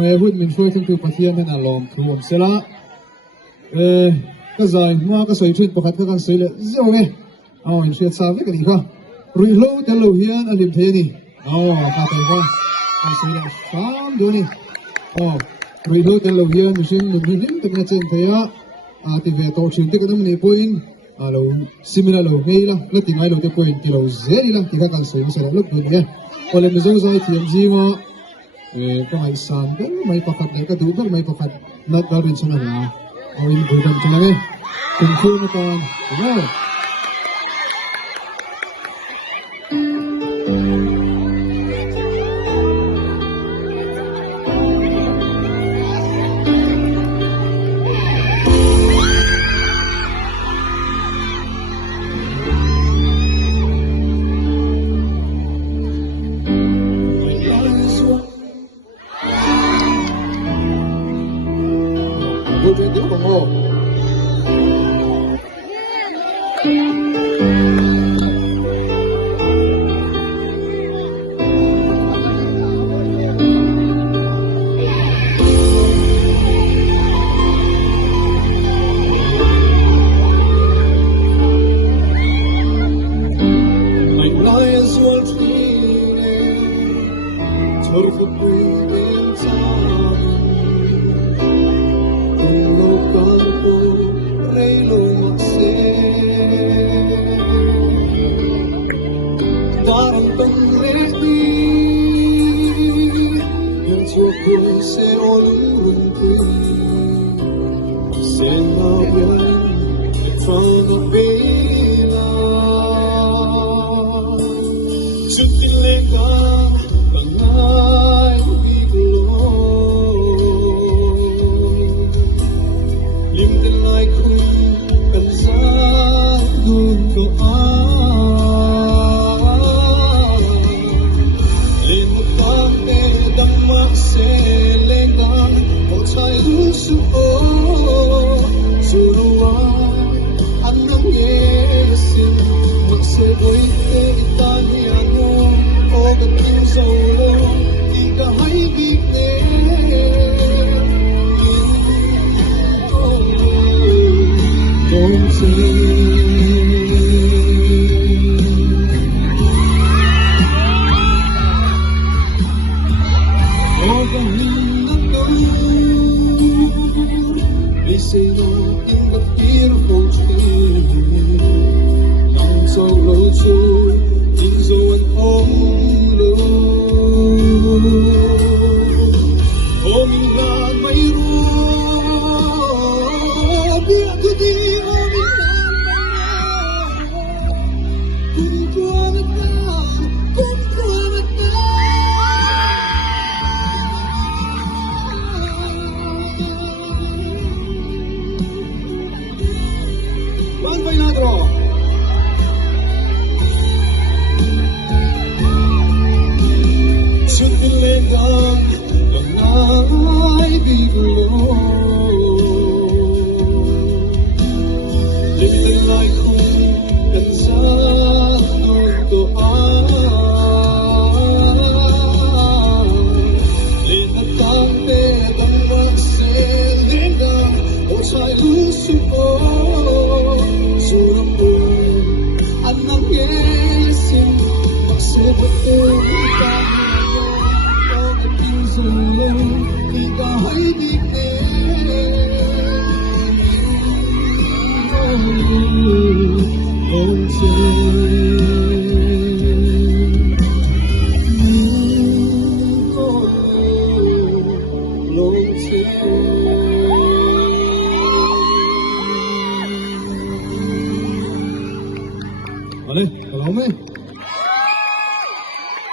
pangai hun min soi thung tu pathian hen alom thuam sela ka zai ma ka soi thin pakhat ka kan sei le zo nge in hriat sa ve ka ni kha rui lo te lo hian alim the ni ka tai kha kan sei le sam do ni rui lo te lo hian machine ni him tak na chen thaya ti ve to chin te ka nam ni point alo similar lo ngei la la ti ngai lo te point kilo zeri la ti ka kan sei se la lo ni ya ole mi zo zai ti ji ma ka mai sam ke mai pakhat ne ka du ber mai pakhat nat darin sana na in budan chale kung fu na tan wow Vale, ¿hablamos?